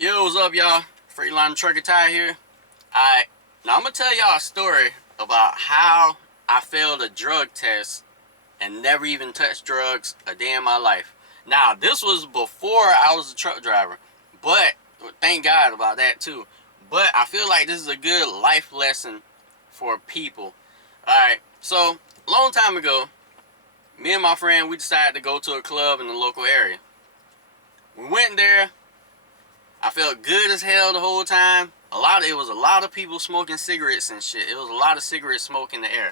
Yo, what's up, y'all? Freightliner Trucker Ty here. Alright, now I'm gonna tell y'all a story about how I failed a drug test and never even touched drugs a day in my life. Now, this was before I was a truck driver, but thank God about that too. But I feel like this is a good life lesson for people. Alright, so a long time ago, me and my friend, we decided to go to a club in the local area. We went there. I felt good as hell the whole time. It was a lot of people smoking cigarettes and shit. It was a lot of cigarette smoke in the air.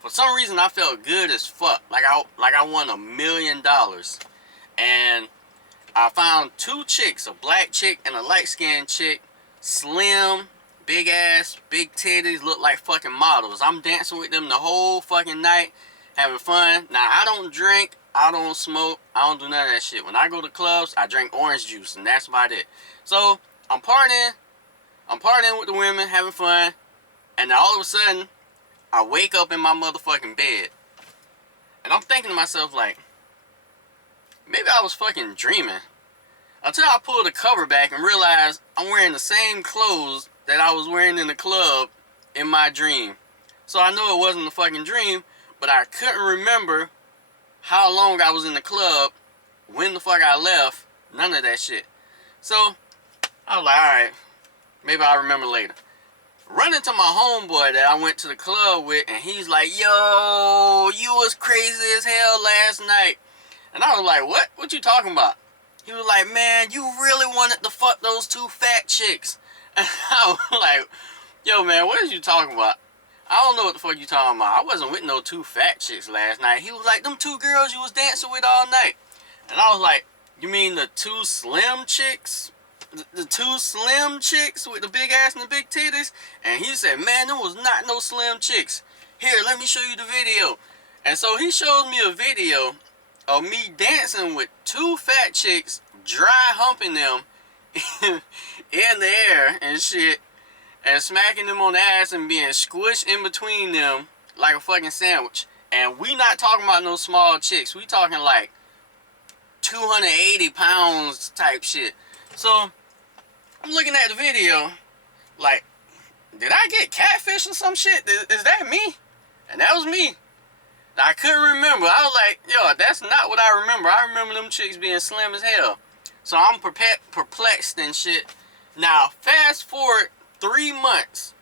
For some reason, I felt good as fuck. Like I won $1 million. And I found two chicks, a black chick and a light-skinned chick, slim, big ass, big titties, look like fucking models. I'm dancing with them the whole fucking night, having fun. Now, I don't drink, I don't smoke, I don't do none of that shit. When I go to clubs, I drink orange juice, and that's about it. So, I'm partying with the women, having fun, and then all of a sudden, I wake up in my motherfucking bed. And I'm thinking to myself, like, maybe I was fucking dreaming. Until I pulled the cover back and realized I'm wearing the same clothes that I was wearing in the club in my dream. So I know it wasn't a fucking dream, but I couldn't remember how long I was in the club, when the fuck I left, none of that shit. So I was like, alright, maybe I'll remember later. Run into my homeboy that I went to the club with, and he's like, yo, you was crazy as hell last night. And I was like, what? What you talking about? He was like, man, you really wanted to fuck those two fat chicks. And I was like, yo, man, what is you talking about? I don't know what the fuck you talking about. I wasn't with no two fat chicks last night. He was like, them two girls you was dancing with all night. And I was like, you mean the two slim chicks? The two slim chicks with the big ass and the big titties? And he said, man, there was not no slim chicks. Here, let me show you the video. And so he shows me a video of me dancing with two fat chicks, dry humping them in the air and shit, and smacking them on the ass and being squished in between them like a fucking sandwich. And we not talking about no small chicks. We talking like 280 pounds type shit. So I'm looking at the video like, did I get catfish or some shit? Is that me? And that was me. I couldn't remember. I was like, yo, that's not what I remember. I remember them chicks being slim as hell. So I'm perplexed and shit. Now, fast forward 3 months.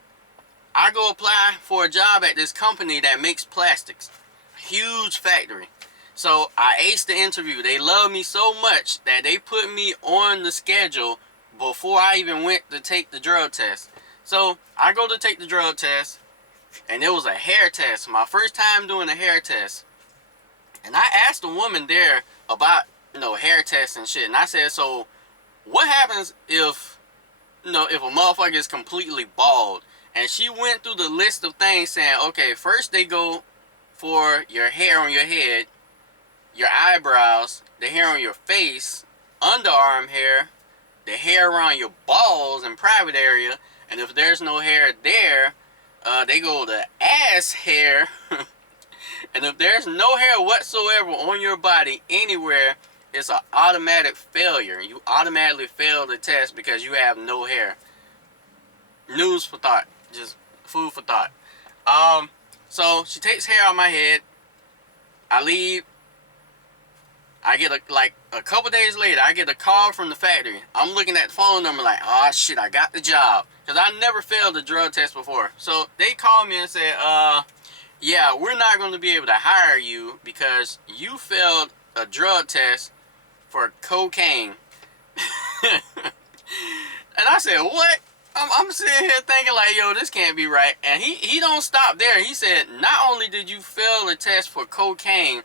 I go apply for a job at this company that makes plastics. Huge factory. So I aced the interview. They love me so much that they put me on the schedule before I even went to take the drug test. So I go to take the drug test. And it was a hair test. My first time doing a hair test. And I asked the woman there about, hair tests and shit. And I said, so what happens if, if a motherfucker is completely bald? And she went through the list of things saying, okay, first they go for your hair on your head, your eyebrows, the hair on your face, underarm hair, the hair around your balls and private area. And if there's no hair there, they go to ass hair. And if there's no hair whatsoever on your body anywhere, it's an automatic failure. You automatically fail the test because you have no hair. News for thought. Just food for thought. So she takes hair out my head. I leave. I get a couple days later, I get a call from the factory. I'm looking at the phone number like, oh shit, I got the job. Because I never failed a drug test before. So they called me and said, yeah, we're not going to be able to hire you because you failed a drug test for cocaine. And I said, what? I'm sitting here thinking like, yo, this can't be right. And he don't stop there. He said, not only did you fail a test for cocaine,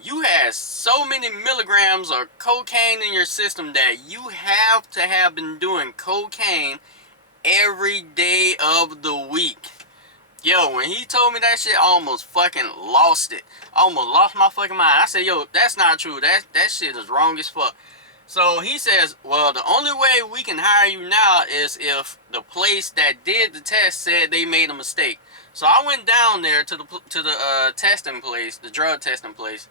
you had so many milligrams of cocaine in your system that you have to have been doing cocaine every day of the week. Yo, when he told me that shit, I almost fucking lost it. I almost lost my fucking mind. I said, yo, that's not true. That shit is wrong as fuck. So he says, well, the only way we can hire you now is if the place that did the test said they made a mistake. So I went down there to the testing place, the drug testing place,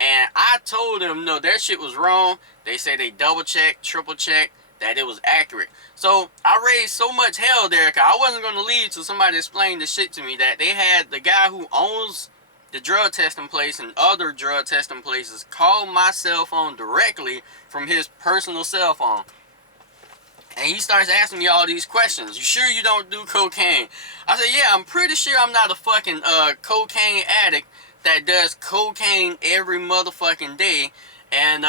and I told them, no, their shit was wrong. They say they double checked, triple checked. that it was accurate. So I raised so much hell there, because I wasn't going to leave till somebody explained the shit to me, that they had the guy who owns the drug testing place and other drug testing places call my cell phone directly from his personal cell phone. And he starts asking me all these questions. You sure you don't do cocaine? I said, yeah, I'm pretty sure I'm not a fucking cocaine addict that does cocaine every motherfucking day. And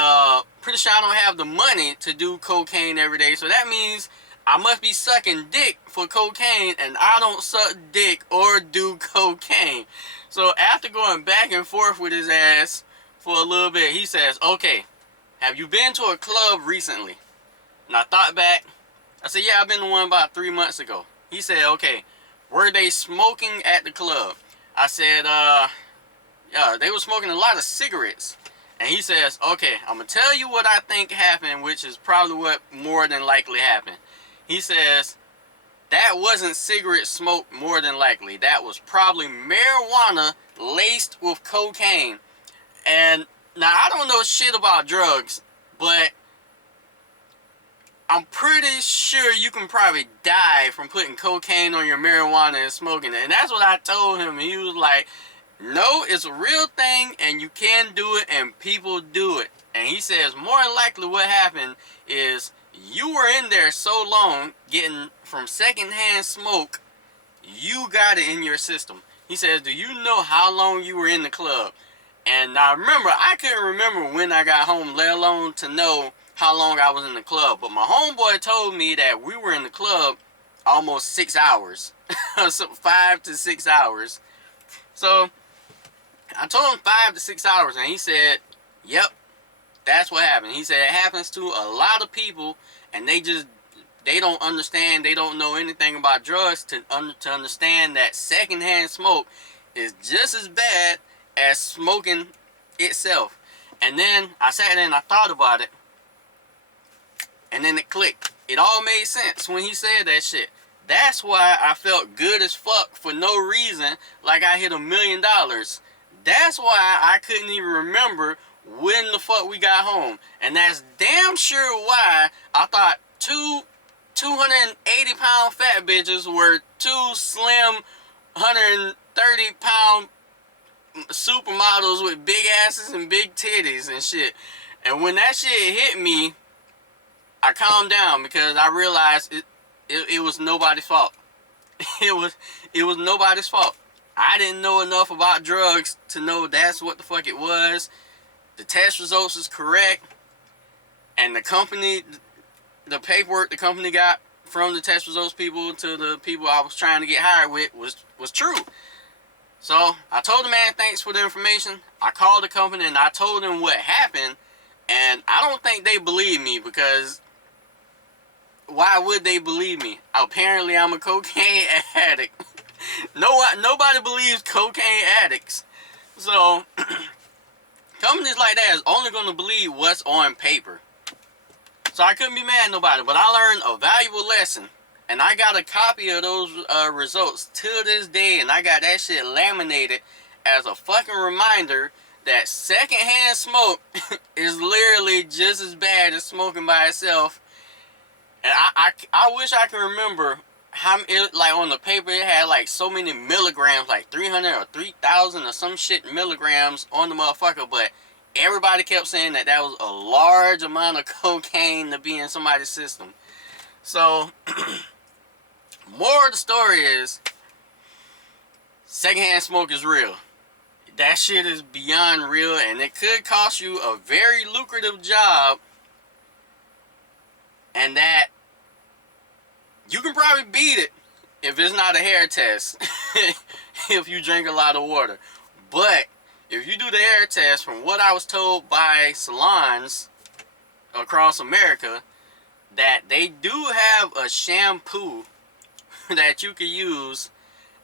pretty sure I don't have the money to do cocaine every day. So that means I must be sucking dick for cocaine, and I don't suck dick or do cocaine. So after going back and forth with his ass for a little bit, he says, okay, have you been to a club recently? And I thought back. I said, yeah, I've been to one about 3 months ago. He said, okay, were they smoking at the club? I said, yeah, they were smoking a lot of cigarettes. And he says, okay, I'm going to tell you what I think happened, which is probably what more than likely happened. He says, that wasn't cigarette smoke more than likely. That was probably marijuana laced with cocaine. And now, I don't know shit about drugs, but I'm pretty sure you can probably die from putting cocaine on your marijuana and smoking it. And that's what I told him. And he was like, no, it's a real thing and you can do it and people do it. And he says more than likely what happened is you were in there so long getting from secondhand smoke, you got it in your system. He says, do you know how long you were in the club? And now remember, I couldn't remember when I got home, let alone to know how long I was in the club. But my homeboy told me that we were in the club almost 6 hours. So 5 to 6 hours. So I told him 5 to 6 hours, and he said, yep, that's what happened. He said it happens to a lot of people, and they don't understand, they don't know anything about drugs to understand that secondhand smoke is just as bad as smoking itself. And then I sat there and I thought about it, and then it clicked. It all made sense when he said that shit. That's why I felt good as fuck for no reason, like I hit $1 million. That's why I couldn't even remember when the fuck we got home. And that's damn sure why I thought 280-pound fat bitches were 2 slim 130-pound supermodels with big asses and big titties and shit. And when that shit hit me, I calmed down because I realized it was nobody's fault. It was nobody's fault. I didn't know enough about drugs to know that's what the fuck it was. The test results is correct, and the company, the paperwork the company got from the test results people to the people I was trying to get hired with was true. So I told the man thanks for the information. I called the company and I told them what happened, and I don't think they believe me, because why would they believe me? Apparently I'm a cocaine addict. Nobody believes cocaine addicts. So companies like that is only going to believe what's on paper. So I couldn't be mad at nobody, but I learned a valuable lesson. And I got a copy of those results to this day, and I got that shit laminated as a fucking reminder that secondhand smoke is literally just as bad as smoking by itself. And I wish I could remember how it, like on the paper it had like so many milligrams, like 300 or 3,000 or some shit milligrams on the motherfucker, but everybody kept saying that was a large amount of cocaine to be in somebody's system. So more of the story is secondhand smoke is real. That shit is beyond real, and it could cost you a very lucrative job, and that you can probably beat it if it's not a hair test. If you drink a lot of water. But if you do the hair test, from what I was told by salons across America, that they do have a shampoo that you could use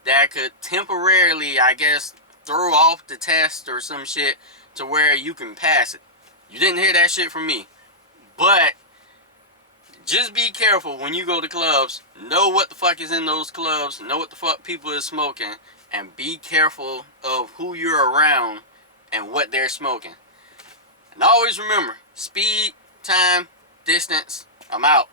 that could temporarily, I guess, throw off the test or some shit to where you can pass it. You didn't hear that shit from me. But just be careful when you go to clubs. Know what the fuck is in those clubs. Know what the fuck people is smoking. And be careful of who you're around and what they're smoking. And always remember, speed, time, distance. I'm out.